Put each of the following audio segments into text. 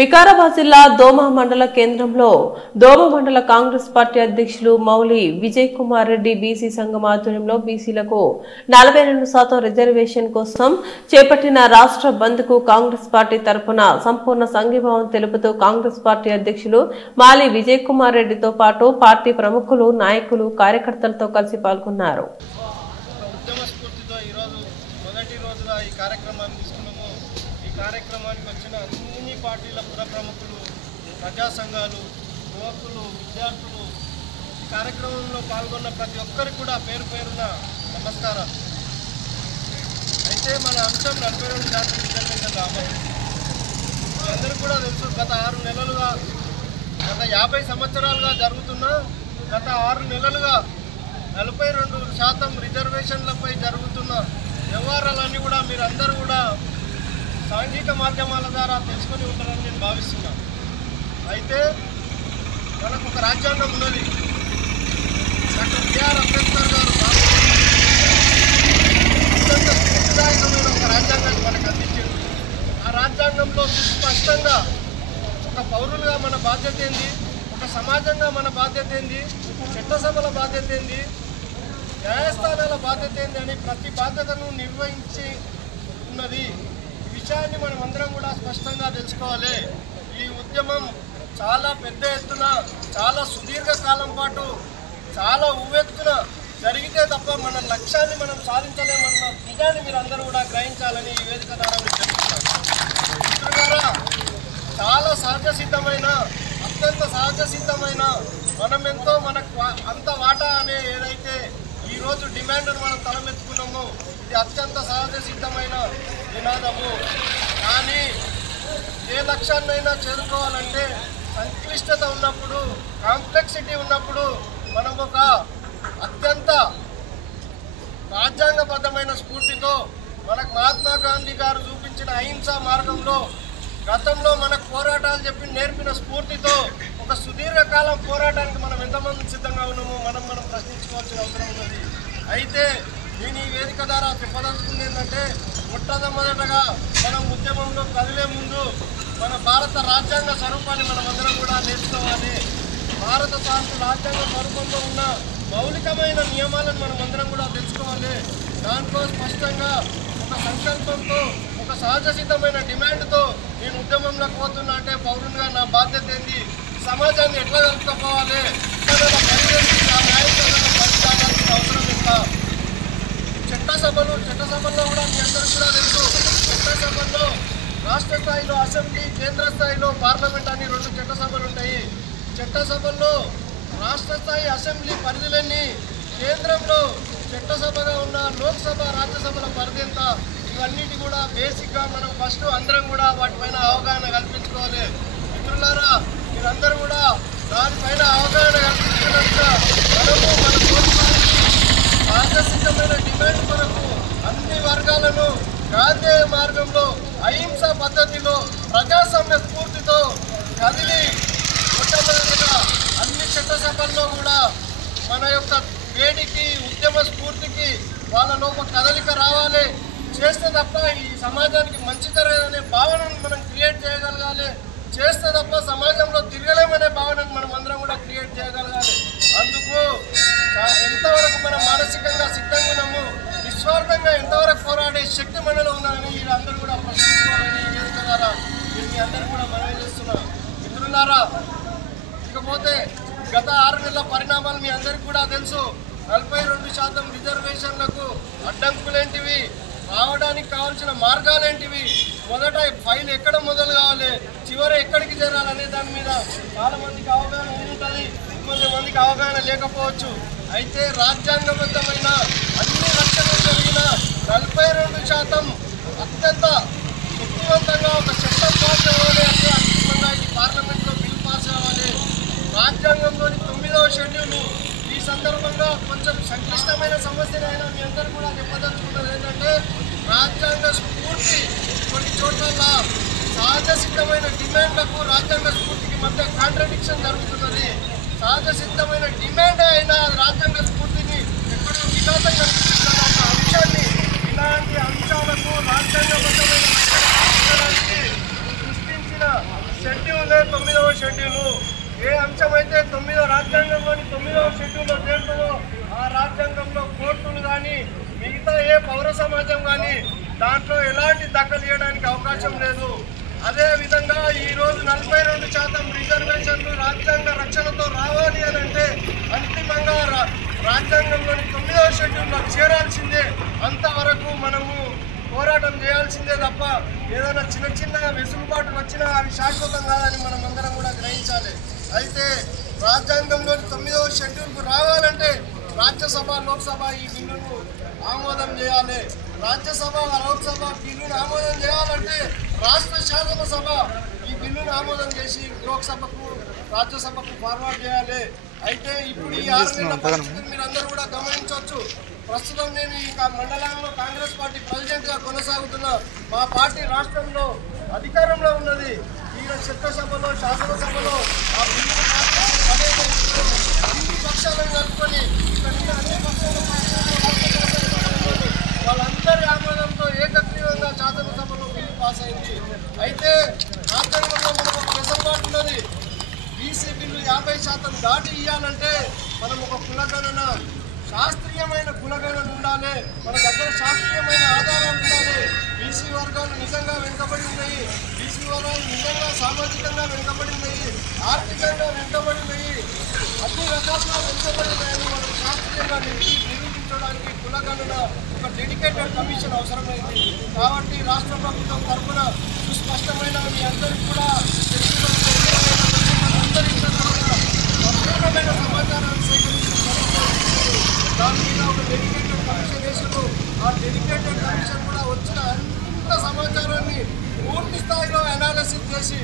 వికారాబాద్ జిల్లా దోమ మండల కేంద్రంలో దోమ మండల కాంగ్రెస్ పార్టీ అధ్యక్షులు మౌలి విజయ్ కుమార్ రెడ్డి బీసీ సంఘం ఆధ్వర్యంలో బీసీలకు 42% రిజర్వేషన్ కోసం చేపట్టిన రాష్ట్ర బంద్ కు కాంగ్రెస్ పార్టీ తరపున సంపూర్ణ సంఘీభావం తెలుపుతూ కాంగ్రెస్ పార్టీ అధ్యక్షులు మాలి విజయ్ కుమార్ రెడ్డితో పాటు పార్టీ ప్రముఖులు, నాయకులు, కార్యకర్తలతో కలిసి పాల్గొన్నారు. కార్యక్రమానికి వచ్చిన అన్ని పార్టీల పుర ప్రముఖులు, ప్రజా సంఘాలు, యువకులు, విద్యార్థులు ఈ కార్యక్రమంలో పాల్గొన్న ప్రతి ఒక్కరికి కూడా పేరు పేరున నమస్కారాలు. అయితే మన అంశం 42% రిజర్వేషన్ రావాలి. అందరూ కూడా తెలుసు, గత 6 నెలలుగా, గత 50 సంవత్సరాలుగా జరుగుతున్న గత 6 నెలలుగా 42% రిజర్వేషన్లపై జరుగుతున్న వ్యవహారాలన్నీ కూడా మీరందరూ కూడా సాంఘిక మాధ్యమాల ద్వారా తెలుసుకొని ఉంటారని నేను భావిస్తున్నాను. అయితే మనకు ఒక రాజ్యాంగం ఉన్నది. డాక్టర్ బిఆర్ అంబేద్కర్ గారు అత్యంత స్ఫూర్తిదాయకమైన ఒక రాజ్యాంగాన్ని మనకు అందించారు. ఆ రాజ్యాంగంలో స్పష్టంగా ఒక పౌరులుగా మన బాధ్యత ఏంది, ఒక సమాజంగా మన బాధ్యత ఏంది, చట్టసభల బాధ్యత ఏంది, న్యాయస్థానాల బాధ్యత ఏంది అని ప్రతి బాధ్యతను నిర్వహించి ఉన్నది. విషయాన్ని మనం అందరం కూడా స్పష్టంగా తెలుసుకోవాలి. ఈ ఉద్యమం చాలా పెద్ద ఎత్తున, చాలా సుదీర్ఘకాలం పాటు, చాలా ఉవ్వెత్తున జరిగితే తప్ప మన లక్ష్యాన్ని మనం సాధించలేమన్న నిజాన్ని మీరు అందరూ కూడా గ్రహించాలని ఈ వేదిక ద్వారా మిత్రులారా, చాలా సహజ సిద్ధమైన, అత్యంత సహజ సిద్ధమైన, మనం ఎంతో మనకు అంత వాటా అనే ఏదైతే ఈరోజు డిమాండ్ను మనం తలమెత్తుకున్నామో ఇది అత్యంత సహజ సిద్ధమైన నినాదము. కానీ ఏ లక్ష్యాన్నైనా చేరుకోవాలంటే సంక్లిష్టత ఉన్నప్పుడు, కాంప్లెక్సిటీ ఉన్నప్పుడు మనం ఒక అత్యంత రాజ్యాంగబద్ధమైన స్ఫూర్తితో మనకు మహాత్మా గాంధీ గారు చూపించిన అహింసా మార్గంలో, గతంలో మనకు పోరాటాలు చెప్పి నేర్పిన స్ఫూర్తితో ఒక సుదీర్ఘకాలం పోరాటానికి మనం ఎంతమంది సిద్ధంగా ఉన్నామో మనం ప్రశ్నించుకోవాల్సిన అవసరం ఉన్నది. అయితే నేను ఈ వేదిక ద్వారా చెప్పదలుచుకుంది ఏంటంటే, మొట్టమొదటగా మనం ఉద్యమంలో కదిలే ముందు మన భారత రాజ్యాంగ స్వరూపాన్ని మనం అందరం కూడా నేర్చుకోవాలి. భారత రాజ్యాంగ స్వరూపంలో ఉన్న మౌలికమైన నియమాలను మనం అందరం కూడా తెలుసుకోవాలి. దాంట్లో స్పష్టంగా ఒక సంకల్పంతో, ఒక సహజ సిద్ధమైన డిమాండ్తో నేను ఉద్యమంలోకి పోతున్నా అంటే పౌరునిగా నా బాధ్యత ఏంది, సమాజాన్ని ఎట్లా జరుపుకోవాలి, పరిష్కారాల్సిన అవసరం ఎంత. చట్టసభల్లో కూడా మీ అందరికీ కూడా తెలుసు, చట్టసభల్లో రాష్ట్ర స్థాయిలో అసెంబ్లీ, కేంద్ర స్థాయిలో పార్లమెంట్ అని 2 చట్టసభలు ఉంటాయి. చట్టసభల్లో రాష్ట్ర స్థాయి అసెంబ్లీ పరిధిలన్నీ, కేంద్రంలో చట్టసభగా ఉన్న లోక్సభ, రాజ్యసభల పరిధి ఎంత, ఇవన్నిటి కూడా బేసిక్గా మనం ఫస్ట్ అందరం కూడా వాటిపైన అవగాహన కల్పించుకోవాలి. మిత్రులారా, మీరందరూ కూడా దానిపైన అవగాహన కల్పించినంత మనము మన సహజసిద్ధమైన డిమాండ్ కొరకు అన్ని వర్గాలను గాంధేయ మార్గంలో, అహింసా పద్ధతిలో, ప్రజాస్వామ్య స్ఫూర్తితో కదిలి మొట్టమొదటిగా అన్ని చట్టసభల్లో కూడా మన యొక్క వేడికి, ఉద్యమ స్ఫూర్తికి వాళ్ళలో ఒక కదలిక రావాలి. చేస్తే తప్ప ఈ సమాజానికి మంచి జరగదనే భావనను మనం క్రియేట్ చేయగలగాలి. చేస్తే తప్ప సమాజంలో తిరగలేమనే భావనను మనం అందరం కూడా క్రియేట్ చేయగలగాలి. అందుకు ఎంతవరకు మనం మానసికంగా సిద్ధంగా ఉన్నాము, నిస్వార్థంగా ఎంతవరకు పోరాడే శక్తి మనలో ఉన్నామని వీళ్ళందరూ కూడా ప్రశ్నించుకోవాలని ఈ వేదిక ద్వారా మీ అందరూ కూడా మనవి చేస్తున్నాం. మిత్రులారా, ఇకపోతే గత 6 నెలల పరిణామాలు మీ అందరికీ కూడా తెలుసు. 42% రిజర్వేషన్లకు అడ్డంకులేంటివి, రావడానికి కావాల్సిన మార్గాలేంటివి, మొదట ఫైల్ ఎక్కడ మొదలు కావాలి, చివరి ఎక్కడికి చేరాలనే దాని మీద చాలామందికి అవగాహన ఉంటుంది, కొంతమందికి అవగాహన లేకపోవచ్చు. అయితే రాజ్యాంగబద్ధమైన అన్ని రక్షణలు జరిగిన 42% అత్యంత శక్తివంతంగా ఒక చట్టం పాస్ అవ్వాలి అంటే అంతిమంగా ఈ పార్లమెంట్లో బిల్ పాస్ అవ్వాలి. రాజ్యాంగంలోని 9వ షెడ్యూలు ఈ సందర్భంగా కొంచెం సంక్లిష్టమైన సమస్యనైనా మీ అందరూ కూడా చెప్పదలుచుకున్నది ఏంటంటే, రాజ్యాంగ స్ఫూర్తి కొన్ని చోట్ల సహజ సిద్ధమైన డిమాండ్లకు రాజ్యాంగ స్ఫూర్తికి మధ్య కాంట్రడిక్షన్ జరుగుతున్నది. సహజ సిద్ధమైన డిమాండ్ అయిన రాజ్యాంగ స్ఫూర్తిని ఎక్కడో విఘాతం కల్పిస్తున్న ఒక అంశాన్ని, ఇలాంటి అంశాలకు రాజ్యాంగబద్ధమైన సృష్టించిన రాజ్యాంగంలోని 9వ షెడ్యూల్లో చేరుతుందో ఆ రాజ్యాంగంలో కోర్టులు కానీ మిగతా ఏ పౌర సమాజం కానీ దాంట్లో ఎలాంటి దఖలు చేయడానికి అవకాశం లేదు. అదేవిధంగా ఈరోజు 42% రిజర్వేషన్లు రాజ్యాంగ రక్షణతో రావాలి అని అంటే అంతిమంగా రాజ్యాంగంలోని 9వ షెడ్యూల్లో చేరాల్సిందే. అంతవరకు మనము పోరాటం చేయాల్సిందే తప్ప ఏదైనా చిన్న చిన్న వెసులుబాటులు వచ్చినా అవి శాశ్వతం కాదని మనం అందరం కూడా గ్రహించాలి. అయితే రాజ్యాంగంలోని 9వ షెడ్యూల్కు రావాలంటే రాజ్యసభ లోక్సభ ఈ బిల్లును ఆమోదం చేయాలి. రాజ్యసభ లోక్సభ బిల్లును ఆమోదం చేయాలంటే రాష్ట్ర శాసనసభ ఈ బిల్లును ఆమోదం చేసి లోక్సభకు రాజ్యసభకు ఫార్వర్డ్ చేయాలి. అయితే ఇప్పుడు ఈ 6 నెలల పరిస్థితిని మీరు అందరూ కూడా గమనించవచ్చు. ప్రస్తుతం నేను ఈ మండలంలో కాంగ్రెస్ పార్టీ ప్రెసిడెంట్గా కొనసాగుతున్న మా పార్టీ రాష్ట్రంలో అధికారంలో ఉన్నది. ఈ చట్టసభలో శాసనసభలో ఆ బిల్లును అన్ని పక్షాలను కలుపుకొని ఇక్కడ అన్ని పక్షాల వాళ్ళందరి ఆమోదంతో ఏకగ్రీవంగా శాసనసభలో బిల్లు పాస్ అయింది. అయితే రాజ్యాంగంలో మనకు ఒక వెసులుబాటు ఉన్నది. బీసీ బిల్లు 50% దాటి ఇవ్వాలంటే మనం ఒక కులగణన శాస్త్రీయమైన కులగణన ఉండాలి. మన దగ్గర శాస్త్రీయమైన ఆధారాలు ఉండాలి. బీసీ వర్గాలు నిజంగా వెనుకబడి ఉన్నాయి. బీసీ వర్గాలు నిజంగా సామాజికంగా వెనుకబడి ఉన్నాయి. ఆర్థికంగా వెనుకబడి ఉన్నాయి. అన్ని రకాలుగా వెనుకబడి ఉన్నాయని మనం శాస్త్రీయంగా నిరూపించడానికి కులగణన ఒక డెడికేటెడ్ కమిషన్ అవసరమైంది. కాబట్టి రాష్ట్ర ప్రభుత్వం తరఫున సుస్పష్టమైన మీ అందరికీ కూడా సంపూర్ణమైన సమాచారాన్ని సేకరించి దాని మీద ఒక డెడికేటెడ్ కమిషన్ వేసారు. ఆ డెడికేటెడ్ కమిషన్ కూడా వచ్చిన అంత సమాచారాన్ని పూర్తి స్థాయిలో అనాలిసిస్ చేసి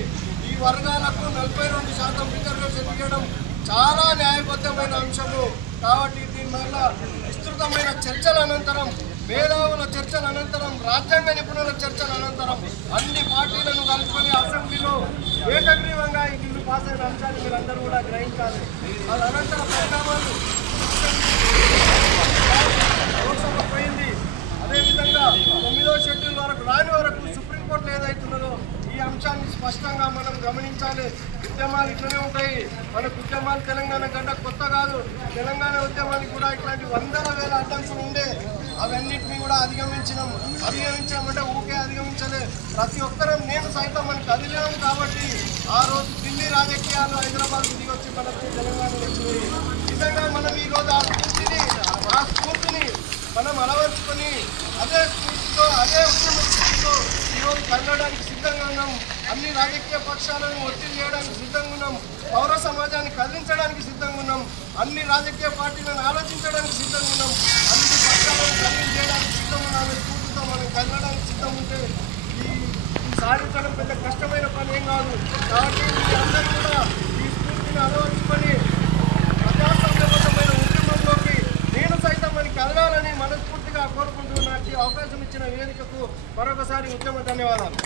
ఈ వర్గాలకు 42% రిజర్వేషన్ ఇవ్వడం చాలా న్యాయబద్ధమైన అంశము. కాబట్టి దీనివల్ల విస్తృతమైన చర్చల అనంతరం, మేధావుల చర్చల అనంతరం, రాజ్యాంగ నిపుణుల చర్చల అనంతరం అన్ని పార్టీలను కలుపుకొని అసెంబ్లీలో ఏకగ్రీవంగా ఈ బిల్లు పాస్ అయిన అంశాన్ని మీరందరూ కూడా గ్రహించాలి. అది అనంతర పరిణామాలు లోక్సభ పోయింది. అదేవిధంగా 9వ షెడ్యూల్ వరకు రాని వరకు సుప్రీంకోర్టులో ఏదైతున్నదో ఈ అంశాన్ని స్పష్టంగా మనం గమనించాలి. ఉద్యమాలు ఇట్లనే ఉంటాయి. మనకు ఉద్యమాలు తెలంగాణ గడ్డ కొత్త కాదు. తెలంగాణ ఉద్యమానికి కూడా ఇట్లాంటి వందల వేల అడ్డంకులు ఉండే అవన్నింటినీ కూడా అధిగమించామంటే ఊకే అధిగమించలే. ప్రతి ఒక్కరం నేను సైతం మనకు కదిలేము. కాబట్టి ఆ రోజు ఢిల్లీ రాజకీయాలు హైదరాబాద్ దిగి వచ్చి మనకు తెలంగాణ వచ్చింది. నిజంగా మనం ఈరోజు ఆ స్ఫూర్తిని మనం అలవర్చుకొని అదే స్ఫూర్తితో అదే ఉద్యమ స్ఫూర్తితో ఈరోజు కదలడానికి సిద్ధంగా ఉన్నాం. అన్ని రాజకీయ పక్షాలను ఒత్తిడి చేయడానికి సిద్ధంగా ఉన్నాం. పౌర సమాజాన్ని కదిలించడానికి సిద్ధంగా ఉన్నాం. అన్ని రాజకీయ పార్టీలను ఆలోచించడానికి సిద్ధంగా ఉన్నాం. అన్ని పక్షాలను కదిలించడానికి సిద్ధంగా ఉన్నాం. స్ఫూర్తితో మనం కదలడానికి సిద్ధం ఉంటే ఈ సాధించడం పెద్ద కష్టమైన పని ఏం కాదు. కాబట్టి మీరందరూ కూడా ఈ స్ఫూర్తిని అలవర్చుకొని ప్రజాస్వామ్యబద్ధమైన ఉద్యమంలోకి నేను సైతం మనకి కదలాలని మనస్ఫూర్తిగా కోరుకుంటూ నాకు అవకాశం ఇచ్చిన వేదికకు మరొకసారి ఉద్యమ ధన్యవాదాలు.